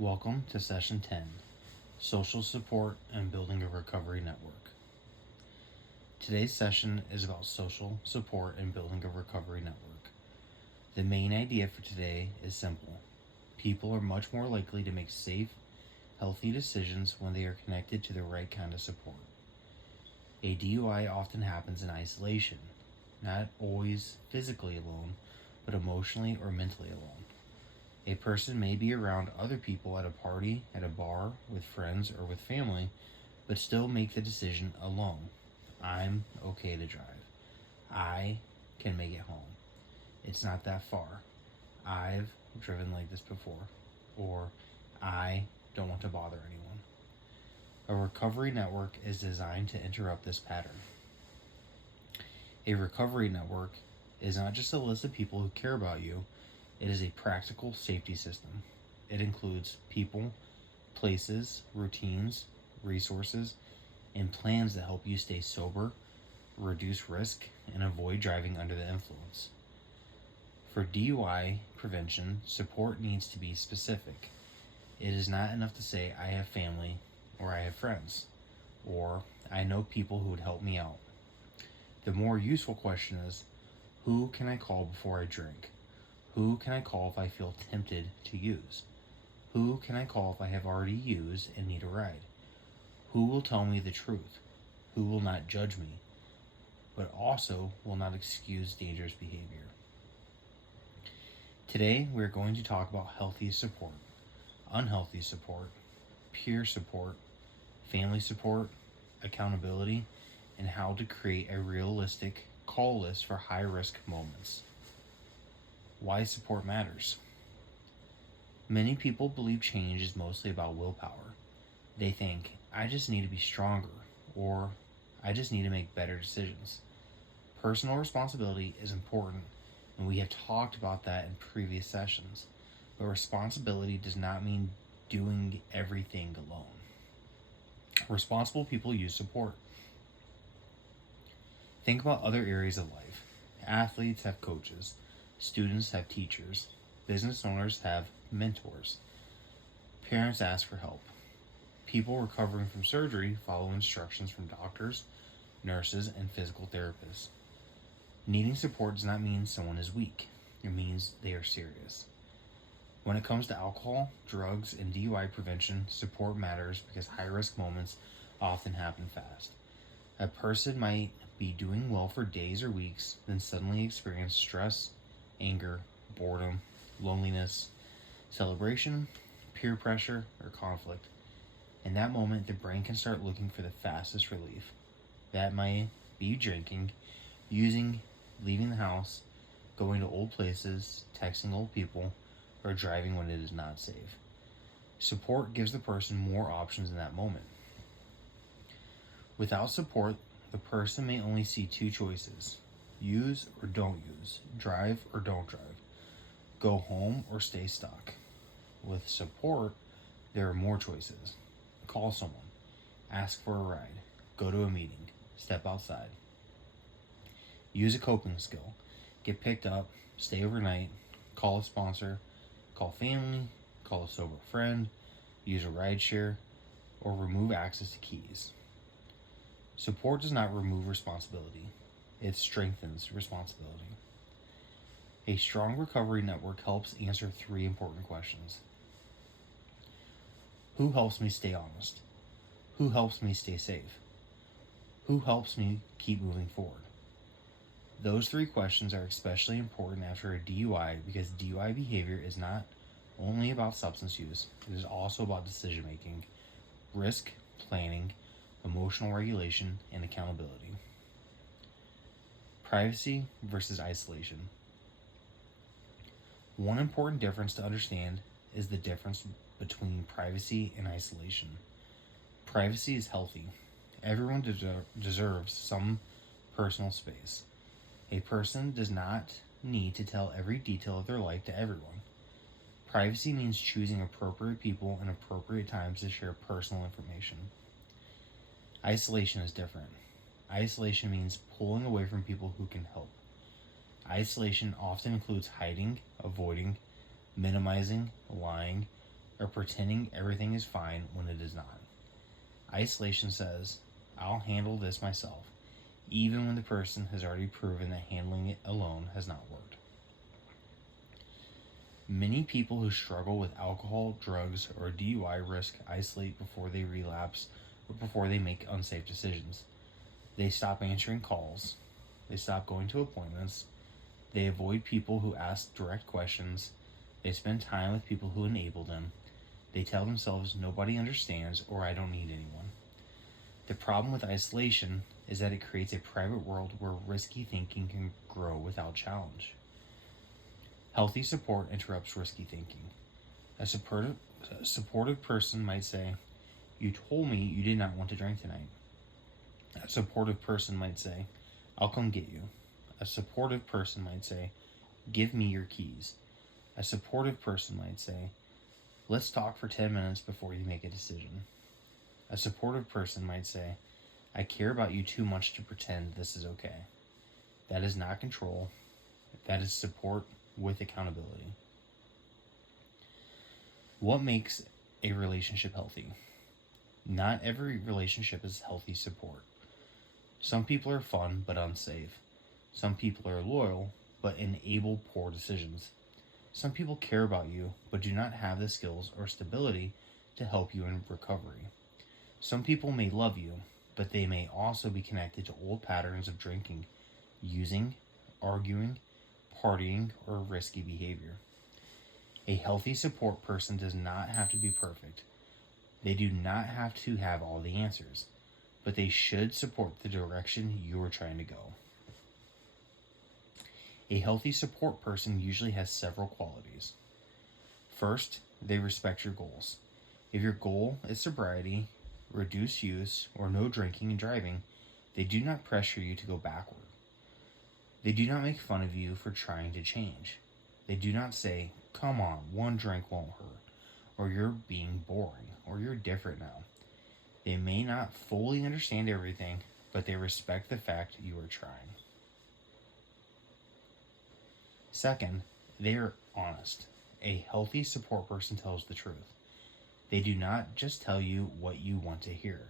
Welcome to Session 10, Social Support and Building a Recovery Network. Today's session is about social support and building a recovery network. The main idea for today is simple. People are much more likely to make safe, healthy decisions when they are connected to the right kind of support. A DUI often happens in isolation, not always physically alone, but emotionally or mentally alone. A person may be around other people at a party, at a bar, with friends, or with family, but still make the decision alone. I'm okay to drive. I can make it home. It's not that far. I've driven like this before. Or I don't want to bother anyone. A recovery network is designed to interrupt this pattern. A recovery network is not just a list of people who care about you. It is a practical safety system. It includes people, places, routines, resources, and plans that help you stay sober, reduce risk, and avoid driving under the influence. For DUI prevention, support needs to be specific. It is not enough to say, I have family, or I have friends, or I know people who would help me out. The more useful question is, who can I call before I drink? Who can I call if I feel tempted to use? Who can I call if I have already used and need a ride? Who will tell me the truth? Who will not judge me, but also will not excuse dangerous behavior? Today, we're going to talk about healthy support, unhealthy support, peer support, family support, accountability, and how to create a realistic call list for high-risk moments. Why support matters. Many people believe change is mostly about willpower. They think, I just need to be stronger, or I just need to make better decisions. Personal responsibility is important, and we have talked about that in previous sessions. But responsibility does not mean doing everything alone. Responsible people use support. Think about other areas of life. Athletes have coaches. Students have teachers. Business owners have mentors. Parents ask for help. People recovering from surgery follow instructions from doctors, nurses, and physical therapists. Needing support does not mean someone is weak. It means they are serious. When it comes to alcohol, drugs, and DUI prevention, support matters because high-risk moments often happen fast. A person might be doing well for days or weeks, then suddenly experience stress, anger, boredom, loneliness, celebration, peer pressure, or conflict. In that moment, the brain can start looking for the fastest relief. That might be drinking, using, leaving the house, going to old places, texting old people, or driving when it is not safe. Support gives the person more options in that moment. Without support, the person may only see two choices: use or don't use, drive or don't drive, go home or stay stuck. With support, there are more choices. Call someone, ask for a ride, go to a meeting, step outside. Use a coping skill, get picked up, stay overnight, call a sponsor, call family, call a sober friend, use a rideshare, or remove access to keys. Support does not remove responsibility. It strengthens responsibility. A strong recovery network helps answer three important questions. Who helps me stay honest? Who helps me stay safe? Who helps me keep moving forward? Those three questions are especially important after a DUI because DUI behavior is not only about substance use, it is also about decision making, risk planning, emotional regulation, and accountability. Privacy versus isolation. One important difference to understand is the difference between privacy and isolation. Privacy is healthy. Everyone deserves some personal space. A person does not need to tell every detail of their life to everyone. Privacy means choosing appropriate people and appropriate times to share personal information. Isolation is different. Isolation means pulling away from people who can help. Isolation often includes hiding, avoiding, minimizing, lying, or pretending everything is fine when it is not. Isolation says, I'll handle this myself, even when the person has already proven that handling it alone has not worked. Many people who struggle with alcohol, drugs, or DUI risk isolate before they relapse or before they make unsafe decisions. They stop answering calls. They stop going to appointments. They avoid people who ask direct questions. They spend time with people who enable them. They tell themselves nobody understands or I don't need anyone. The problem with isolation is that it creates a private world where risky thinking can grow without challenge. Healthy support interrupts risky thinking. A supportive person might say, you told me you did not want to drink tonight. A supportive person might say, I'll come get you. A supportive person might say, give me your keys. A supportive person might say, let's talk for 10 minutes before you make a decision. A supportive person might say, I care about you too much to pretend this is okay. That is not control. That is support with accountability. What makes a relationship healthy? Not every relationship is healthy support. Some people are fun but unsafe. Some people are loyal but enable poor decisions. Some people care about you but do not have the skills or stability to help you in recovery. Some people may love you, but they may also be connected to old patterns of drinking, using, arguing, partying, or risky behavior. A healthy support person does not have to be perfect. They do not have to have all the answers, but they should support the direction you are trying to go. A healthy support person usually has several qualities. First, they respect your goals. If your goal is sobriety, reduce use, or no drinking and driving, they do not pressure you to go backward. They do not make fun of you for trying to change. They do not say, come on, one drink won't hurt, or you're being boring, or you're different now. They may not fully understand everything, but they respect the fact you are trying. Second, they are honest. A healthy support person tells the truth. They do not just tell you what you want to hear.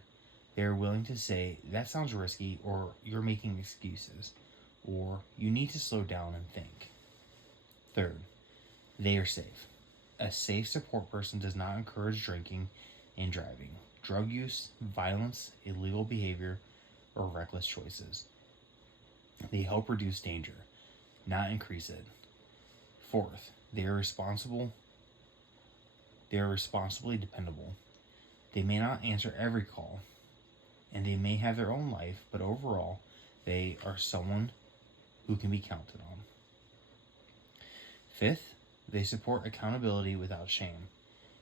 They are willing to say, that sounds risky, or you're making excuses, or you need to slow down and think. Third, they are safe. A safe support person does not encourage drinking and driving, drug use, violence, illegal behavior, or reckless choices. They help reduce danger, not increase it. Fourth, they are responsibly dependable. They may not answer every call, and they may have their own life, but overall, they are someone who can be counted on. Fifth, they support accountability without shame.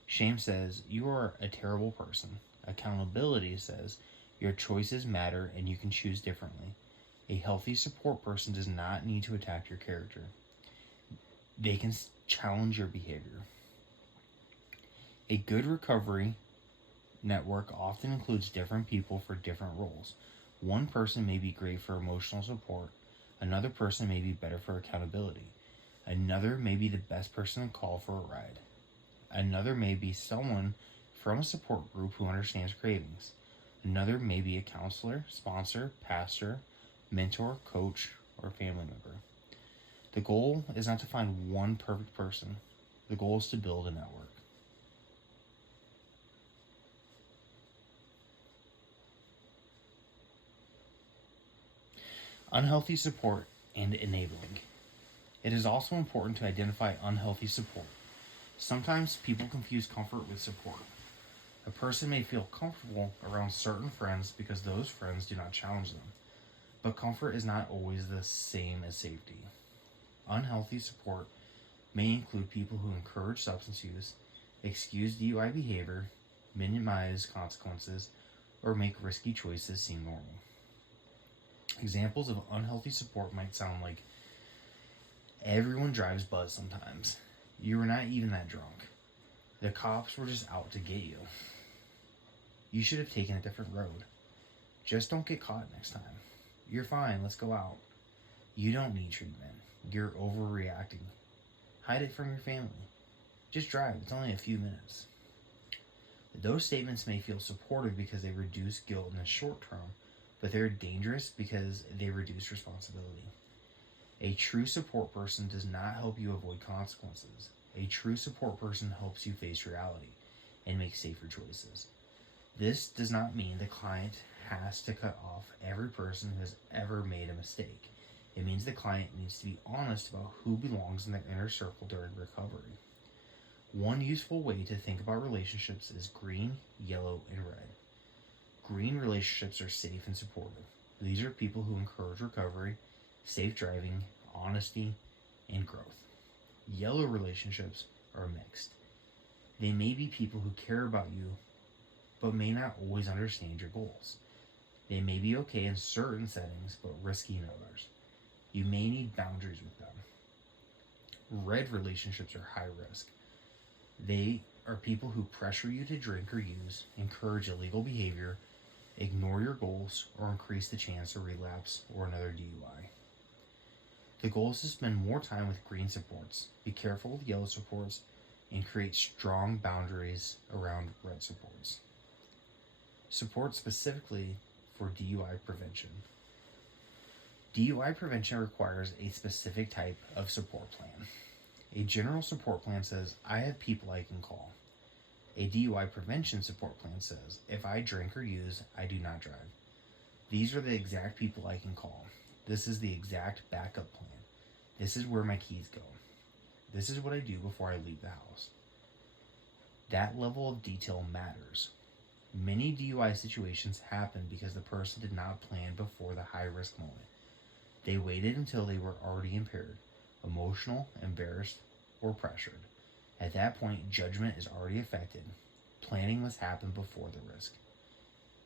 Shame says, you are a terrible person. Accountability says, your choices matter and you can choose differently. A healthy support person does not need to attack your character. They can challenge your behavior. A good recovery network often includes different people for different roles. One person may be great for emotional support. Another person may be better for accountability. Another may be the best person to call for a ride. Another may be someone from a support group who understands cravings. Another may be a counselor, sponsor, pastor, mentor, coach, or family member. The goal is not to find one perfect person. The goal is to build a network. Unhealthy support and enabling. It is also important to identify unhealthy support. Sometimes people confuse comfort with support. A person may feel comfortable around certain friends because those friends do not challenge them. But comfort is not always the same as safety. Unhealthy support may include people who encourage substance use, excuse DUI behavior, minimize consequences, or make risky choices seem normal. Examples of unhealthy support might sound like, everyone drives buzzed sometimes. You were not even that drunk. The cops were just out to get you. You should have taken a different road. Just don't get caught next time. You're fine, let's go out. You don't need treatment. You're overreacting. Hide it from your family. Just drive, it's only a few minutes. Those statements may feel supportive because they reduce guilt in the short term, but they're dangerous because they reduce responsibility. A true support person does not help you avoid consequences. A true support person helps you face reality and make safer choices. This does not mean the client has to cut off every person who has ever made a mistake. It means the client needs to be honest about who belongs in their inner circle during recovery. One useful way to think about relationships is green, yellow, and red. Green relationships are safe and supportive. These are people who encourage recovery, safe driving, honesty, and growth. Yellow relationships are mixed. They may be people who care about you, but may not always understand your goals. They may be okay in certain settings, but risky in others. You may need boundaries with them. Red relationships are high risk. They are people who pressure you to drink or use, encourage illegal behavior, ignore your goals, or increase the chance of relapse or another DUI. The goal is to spend more time with green supports, be careful with yellow supports, and create strong boundaries around red supports. Support specifically for DUI prevention. DUI prevention requires a specific type of support plan. A general support plan says, I have people I can call. A DUI prevention support plan says, if I drink or use, I do not drive. These are the exact people I can call. This is the exact backup plan. This is where my keys go. This is what I do before I leave the house. That level of detail matters. Many DUI situations happen because the person did not plan before the high-risk moment. They waited until they were already impaired, emotional, embarrassed, or pressured. At that point, judgment is already affected. Planning must happen before the risk.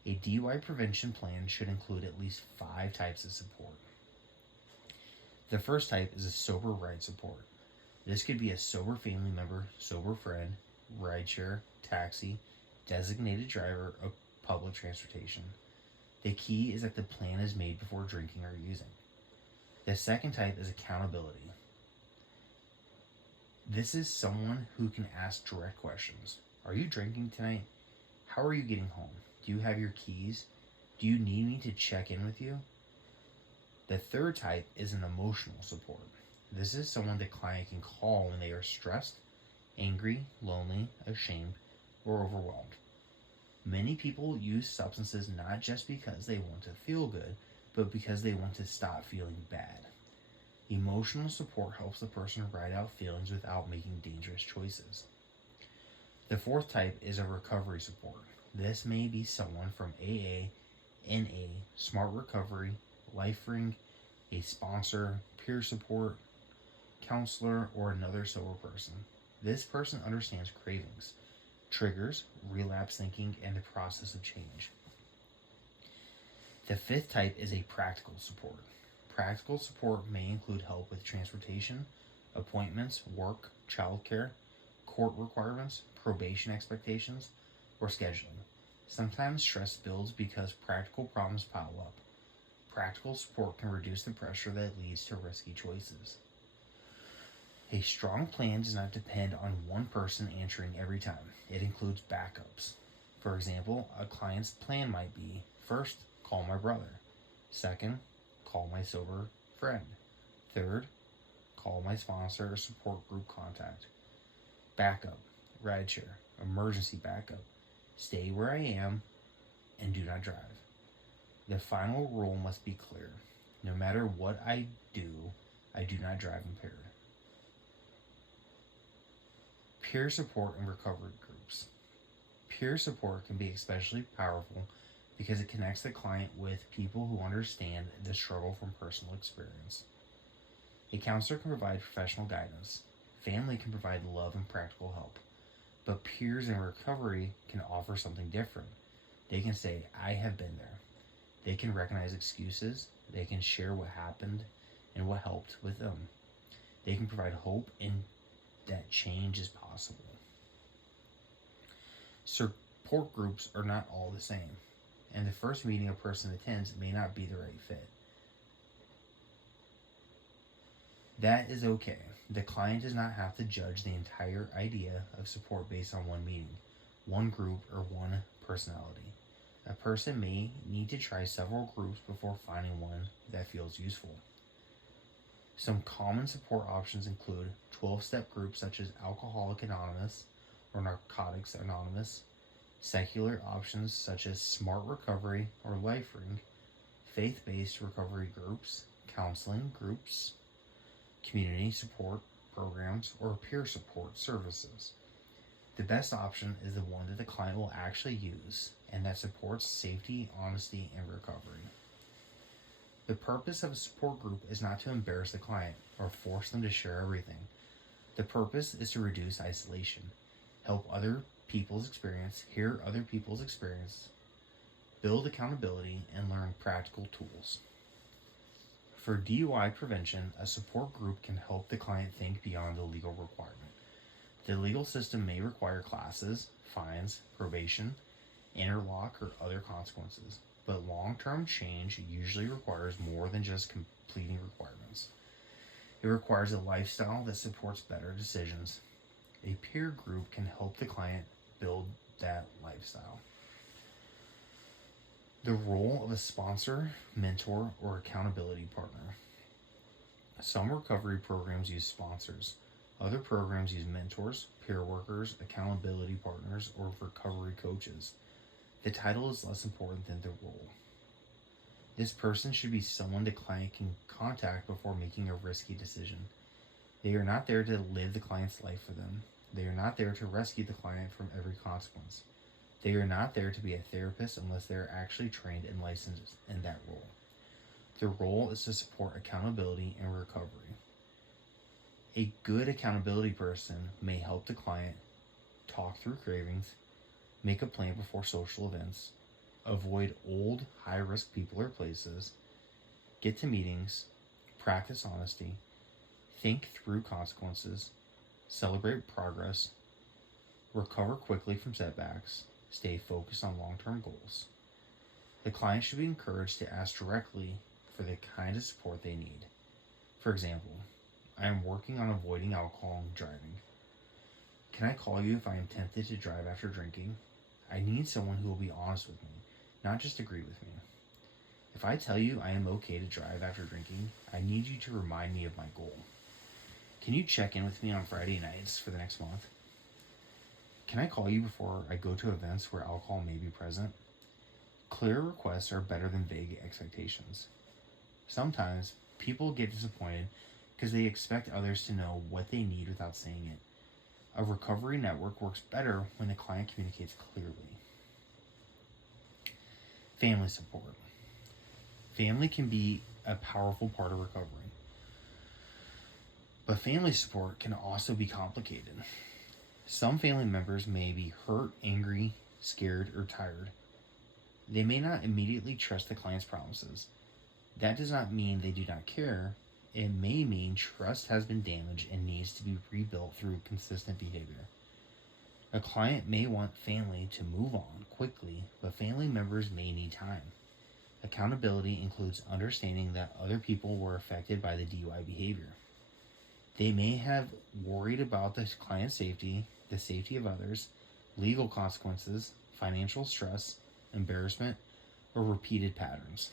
A DUI prevention plan should include at least 5 types of support. The first type is a sober ride support. This could be a sober family member, sober friend, rideshare, taxi, designated driver of public transportation. The key is that the plan is made before drinking or using. The second type is accountability. This is someone who can ask direct questions. Are you drinking tonight? How are you getting home? Do you have your keys? Do you need me to check in with you? The third type is an emotional support. This is someone the client can call when they are stressed, angry, lonely, ashamed, or overwhelmed. Many people use substances not just because they want to feel good, but because they want to stop feeling bad. Emotional support helps the person ride out feelings without making dangerous choices. The fourth type is a recovery support. This may be someone from AA, NA, Smart Recovery, LifeRing, a sponsor, peer support, counselor, or another sober person. This person understands cravings, triggers, relapse thinking, and the process of change. The fifth type is a practical support. Practical support may include help with transportation, appointments, work, childcare, court requirements, probation expectations, or scheduling. Sometimes stress builds because practical problems pile up. Practical support can reduce the pressure that leads to risky choices. A strong plan does not depend on one person answering every time. It includes backups. For example, a client's plan might be, first, call my brother. Second, call my sober friend. Third, call my sponsor or support group contact. Backup, rideshare, emergency backup. Stay where I am and do not drive. The final rule must be clear. No matter what I do not drive impaired. Peer support and recovery groups. Peer support can be especially powerful because it connects the client with people who understand the struggle from personal experience. A counselor can provide professional guidance. Family can provide love and practical help. But peers in recovery can offer something different. They can say, I have been there. They can recognize excuses. They can share what happened and what helped with them. They can provide hope and that change is possible. Support groups are not all the same, and the first meeting a person attends may not be the right fit. That is okay. The client does not have to judge the entire idea of support based on one meeting. one group, or one personality. A person may need to try several groups before finding one that feels useful. Some common support options include 12-step groups such as Alcoholics Anonymous or Narcotics Anonymous, secular options such as Smart Recovery or LifeRing, faith-based recovery groups, counseling groups, community support programs, or peer support services. The best option is the one that the client will actually use and that supports safety, honesty, and recovery. The purpose of a support group is not to embarrass the client or force them to share everything. The purpose is to reduce isolation, help other people's experience, hear other people's experience, build accountability, and learn practical tools. For DUI prevention, a support group can help the client think beyond the legal requirement. The legal system may require classes, fines, probation, interlock, or other consequences, but long-term change usually requires more than just completing requirements. It requires a lifestyle that supports better decisions. A peer group can help the client build that lifestyle. The role of a sponsor, mentor, or accountability partner. Some recovery programs use sponsors. Other programs use mentors, peer workers, accountability partners, or recovery coaches. The title is less important than the role. This person should be someone the client can contact before making a risky decision. They are not there to live the client's life for them. They are not there to rescue the client from every consequence. They are not there to be a therapist unless they are actually trained and licensed in that role. Their role is to support accountability and recovery. A good accountability person may help the client talk through cravings, make a plan before social events, avoid old, high-risk people or places, get to meetings, practice honesty, think through consequences, celebrate progress, recover quickly from setbacks, stay focused on long-term goals. The client should be encouraged to ask directly for the kind of support they need. For example, I am working on avoiding alcohol and driving. Can I call you if I am tempted to drive after drinking? I need someone who will be honest with me, not just agree with me. If I tell you I am okay to drive after drinking, I need you to remind me of my goal. Can you check in with me on Friday nights for the next month? Can I call you before I go to events where alcohol may be present? Clear requests are better than vague expectations. Sometimes people get disappointed because they expect others to know what they need without saying it. A recovery network works better when the client communicates clearly. Family support. Family can be a powerful part of recovery, but family support can also be complicated. Some family members may be hurt, angry, scared, or tired. They may not immediately trust the client's promises. That does not mean they do not care. It may mean trust has been damaged and needs to be rebuilt through consistent behavior. A client may want family to move on quickly, but family members may need time. Accountability includes understanding that other people were affected by the DUI behavior. They may have worried about the client's safety, the safety of others, legal consequences, financial stress, embarrassment, or repeated patterns.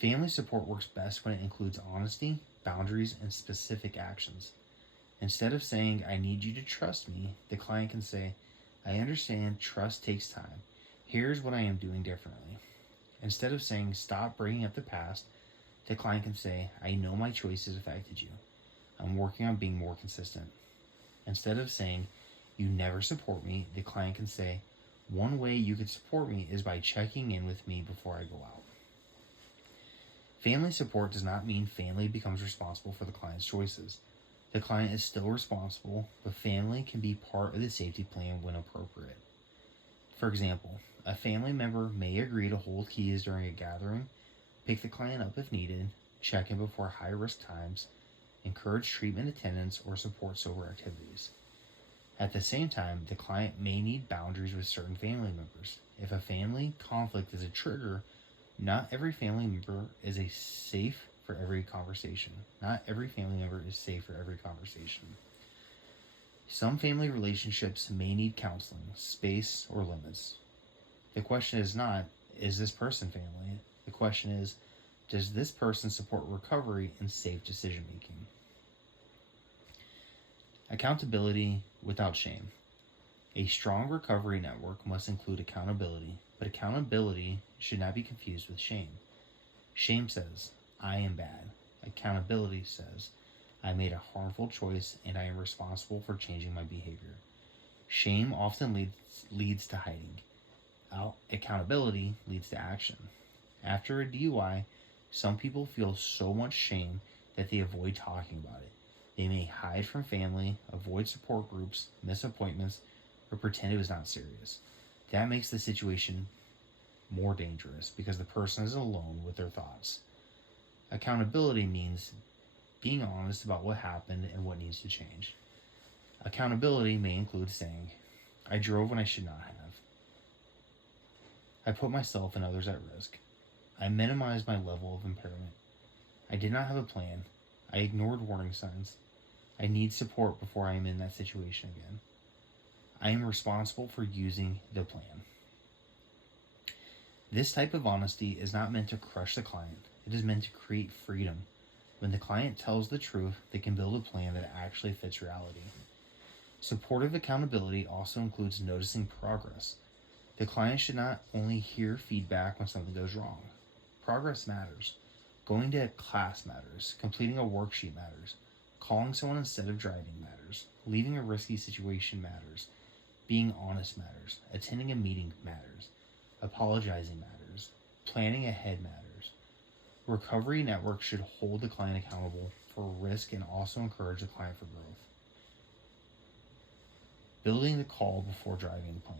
Family support works best when it includes honesty, boundaries, and specific actions. Instead of saying, I need you to trust me, the client can say, I understand trust takes time. Here's what I am doing differently. Instead of saying, stop bringing up the past, the client can say, I know my choices affected you. I'm working on being more consistent. Instead of saying, you never support me, the client can say, one way you could support me is by checking in with me before I go out. Family support does not mean family becomes responsible for the client's choices. The client is still responsible, but family can be part of the safety plan when appropriate. For example, a family member may agree to hold keys during a gathering, pick the client up if needed, check in before high-risk times, encourage treatment attendance, or support sober activities. At the same time, the client may need boundaries with certain family members. If a family conflict is a trigger, not every family member is safe for every conversation. Not every family member is safe for every conversation. Some family relationships may need counseling, space, or limits. The question is not, is this person family? The question is, does this person support recovery and safe decision making? Accountability without shame. A strong recovery network must include accountability, but accountability should not be confused with shame. Shame says, I am bad. Accountability says, I made a harmful choice and I am responsible for changing my behavior. Shame often leads to hiding. Accountability leads to action. After a DUI, some people feel so much shame that they avoid talking about it. They may hide from family, avoid support groups, miss appointments, or pretend it was not serious. That makes the situation more dangerous because the person is alone with their thoughts. Accountability means being honest about what happened and what needs to change. Accountability may include saying, I drove when I should not have. I put myself and others at risk. I minimized my level of impairment. I did not have a plan. I ignored warning signs. I need support before I am in that situation again. I am responsible for using the plan. This type of honesty is not meant to crush the client. It is meant to create freedom. When the client tells the truth, they can build a plan that actually fits reality. Supportive accountability also includes noticing progress. The client should not only hear feedback when something goes wrong. Progress matters. Going to class matters. Completing a worksheet matters. Calling someone instead of driving matters. Leaving a risky situation matters. Being honest matters. Attending a meeting matters. Apologizing matters. Planning ahead matters. Recovery networks should hold the client accountable for risk and also encourage the client for growth. Building the call before driving plan.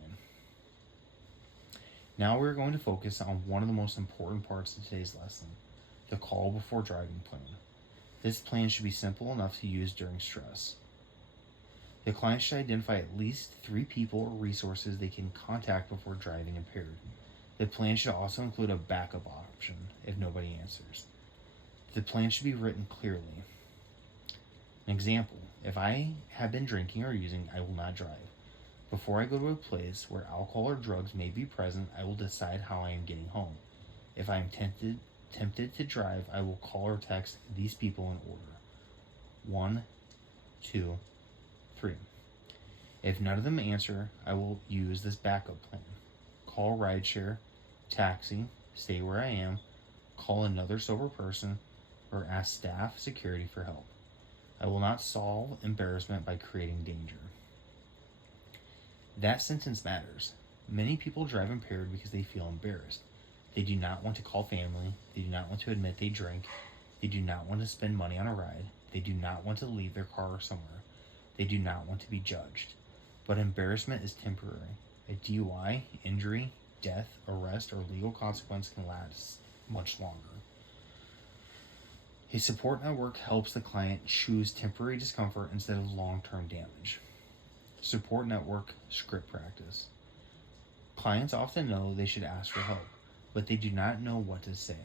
Now we're going to focus on one of the most important parts of today's lesson, the call before driving plan. This plan should be simple enough to use during stress. The client should identify at least 3 people or resources they can contact before driving impaired. The plan should also include a backup option if nobody answers. The plan should be written clearly. An example, if I have been drinking or using, I will not drive. Before I go to a place where alcohol or drugs may be present, I will decide how I am getting home. If I am tempted to drive, I will call or text these people in order. 1, 2, 3. If none of them answer, I will use this backup plan. Call rideshare, taxi, stay where I am, call another sober person, or ask staff security for help. I will not solve embarrassment by creating danger. That sentence matters. Many people drive impaired because they feel embarrassed. They do not want to call family. They do not want to admit they drink. They do not want to spend money on a ride. They do not want to leave their car somewhere. They do not want to be judged. But embarrassment is temporary. A DUI, injury, death, arrest, or legal consequence can last much longer. A support network helps the client choose temporary discomfort instead of long-term damage. Support network script practice. Clients often know they should ask for help, but they do not know what to say.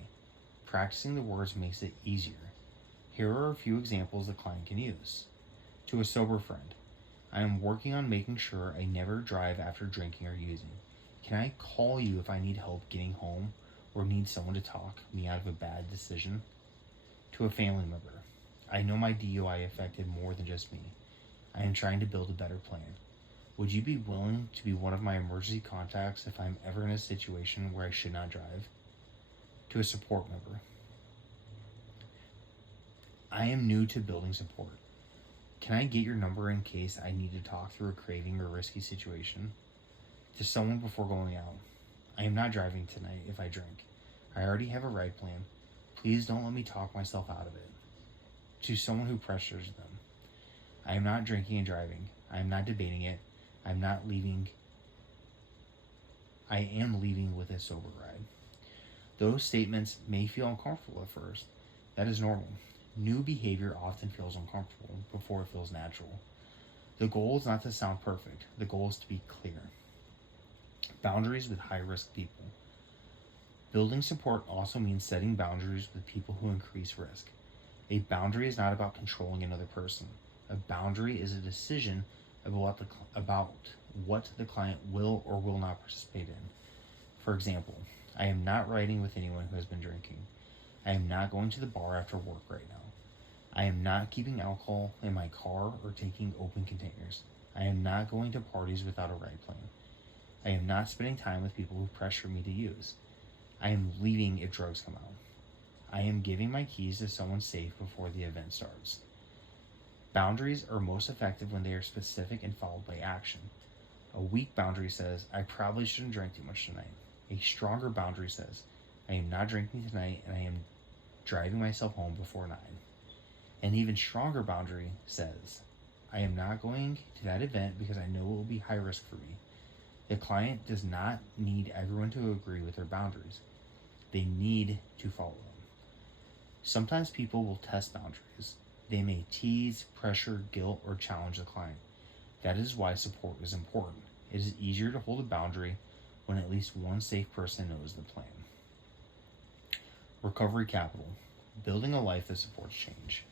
Practicing the words makes it easier. Here are a few examples the client can use. To a sober friend, I am working on making sure I never drive after drinking or using. Can I call you if I need help getting home or need someone to talk me out of a bad decision? To a family member, I know my DUI affected more than just me. I am trying to build a better plan. Would you be willing to be one of my emergency contacts if I'm ever in a situation where I should not drive? To a support member, I am new to building support. Can I get your number in case I need to talk through a craving or risky situation? To someone before going out, I am not driving tonight if I drink. I already have a ride plan. Please don't let me talk myself out of it. To someone who pressures them, I am not drinking and driving. I am not debating it. I am leaving with a sober ride. Those statements may feel uncomfortable at first. That is normal. New behavior often feels uncomfortable before it feels natural. The goal is not to sound perfect. The goal is to be clear. Boundaries with high-risk people. Building support also means setting boundaries with people who increase risk. A boundary is not about controlling another person. A boundary is a decision about what the client will or will not participate in. For example, I am not riding with anyone who has been drinking. I am not going to the bar after work right now. I am not keeping alcohol in my car or taking open containers. I am not going to parties without a ride plan. I am not spending time with people who pressure me to use. I am leaving if drugs come out. I am giving my keys to someone safe before the event starts. Boundaries are most effective when they are specific and followed by action. A weak boundary says, I probably shouldn't drink too much tonight. A stronger boundary says, I am not drinking tonight and I am driving myself home before 9. An even stronger boundary says, I am not going to that event because I know it will be high risk for me. The client does not need everyone to agree with their boundaries. They need to follow them. Sometimes people will test boundaries. They may tease, pressure, guilt, or challenge the client. That is why support is important. It is easier to hold a boundary when at least one safe person knows the plan. Recovery capital. Building a life that supports change.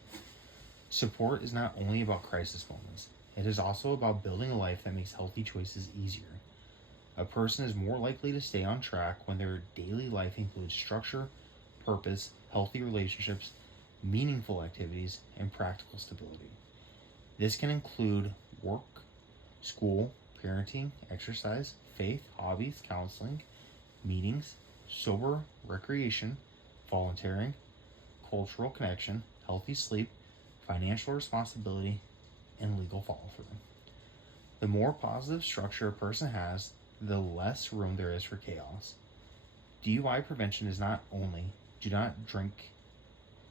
Support is not only about crisis moments. It is also about building a life that makes healthy choices easier. A person is more likely to stay on track when their daily life includes structure, purpose, healthy relationships, meaningful activities, and practical stability. This can include work, school, parenting, exercise, faith, hobbies, counseling, meetings, sober, recreation, volunteering, cultural connection, healthy sleep, financial responsibility, and legal follow-through. The more positive structure a person has, the less room there is for chaos. DUI prevention is not only do not drink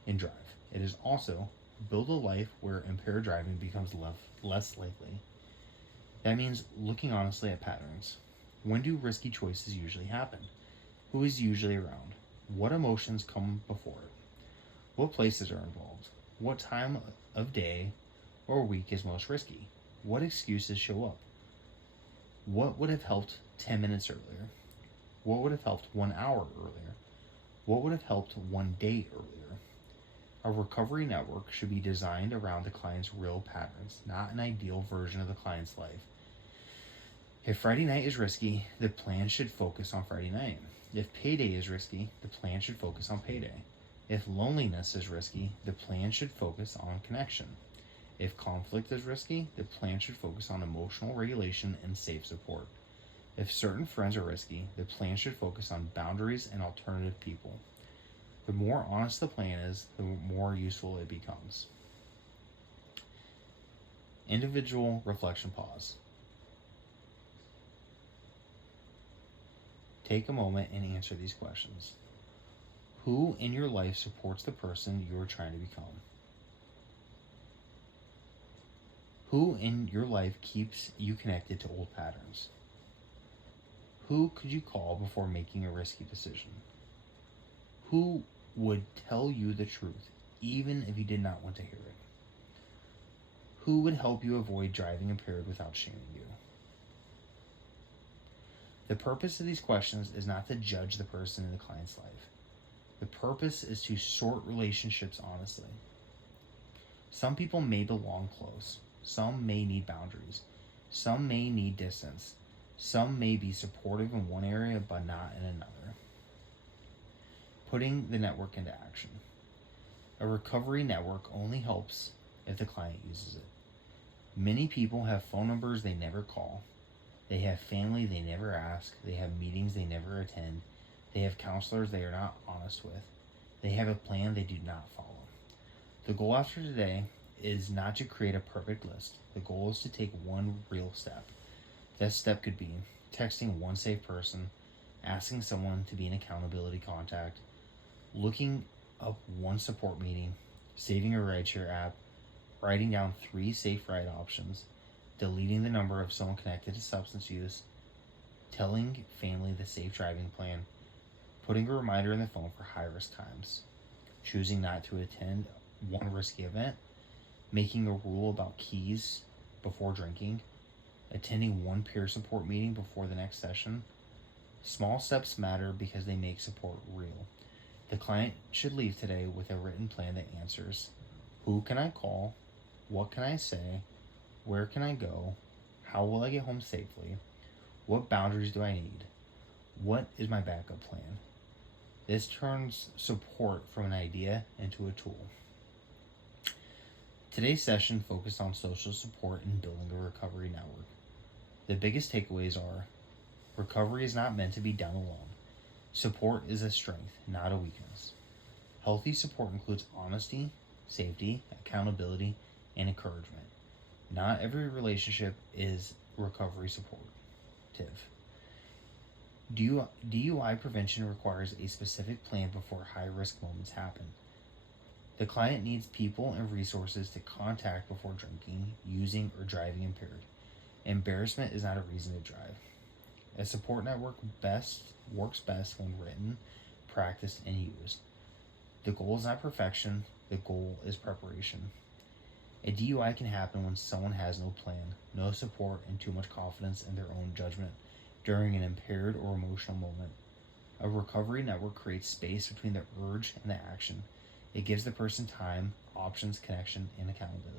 and drive. It is also build a life where impaired driving becomes less likely. That means looking honestly at patterns. When do risky choices usually happen? Who is usually around? What emotions come before it? What places are involved? What time of day or week is most risky? What excuses show up? What would have helped 10 minutes earlier? What would have helped 1 hour earlier? What would have helped 1 day earlier? A recovery network should be designed around the client's real patterns, not an ideal version of the client's life. If Friday night is risky, the plan should focus on Friday night. If payday is risky, the plan should focus on payday. If loneliness is risky, the plan should focus on connection. If conflict is risky, the plan should focus on emotional regulation and safe support. If certain friends are risky, the plan should focus on boundaries and alternative people. The more honest the plan is, the more useful it becomes. Individual reflection pause. Take a moment and answer these questions. Who in your life supports the person you are trying to become? Who in your life keeps you connected to old patterns? Who could you call before making a risky decision? Who would tell you the truth, even if you did not want to hear it? Who would help you avoid driving impaired without shaming you? The purpose of these questions is not to judge the person in the client's life. The purpose is to sort relationships honestly. Some people may belong close. Some may need boundaries. Some may need distance. Some may be supportive in one area but not in another. Putting the network into action. A recovery network only helps if the client uses it. Many people have phone numbers they never call. They have family they never ask. They have meetings they never attend. They have counselors they are not honest with. They have a plan they do not follow. The goal after today is not to create a perfect list. The goal is to take one real step. That step could be texting one safe person, asking someone to be an accountability contact, looking up one support meeting, saving a rideshare app, writing down 3 safe ride options, deleting the number of someone connected to substance use, telling family the safe driving plan, putting a reminder in the phone for high-risk times, choosing not to attend one risky event, making a rule about keys before drinking, attending one peer support meeting before the next session. Small steps matter because they make support real. The client should leave today with a written plan that answers: who can I call? What can I say? Where can I go? How will I get home safely? What boundaries do I need? What is my backup plan? This turns support from an idea into a tool. Today's session focused on social support and building a recovery network. The biggest takeaways are: recovery is not meant to be done alone. Support is a strength, not a weakness. Healthy support includes honesty, safety, accountability, and encouragement. Not every relationship is recovery supportive. DUI prevention requires a specific plan before high-risk moments happen. The client needs people and resources to contact before drinking, using, or driving impaired. Embarrassment is not a reason to drive. A support network works best when written, practiced, and used. The goal is not perfection, the goal is preparation. A DUI can happen when someone has no plan, no support, and too much confidence in their own judgment during an impaired or emotional moment. A recovery network creates space between the urge and the action. It gives the person time, options, connection, and accountability.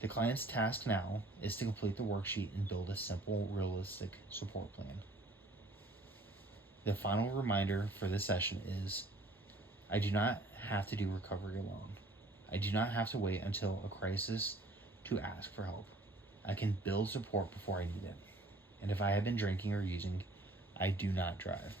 The client's task now is to complete the worksheet and build a simple, realistic support plan. The final reminder for this session is: I do not have to do recovery alone. I do not have to wait until a crisis to ask for help. I can build support before I need it. And if I have been drinking or using, I do not drive.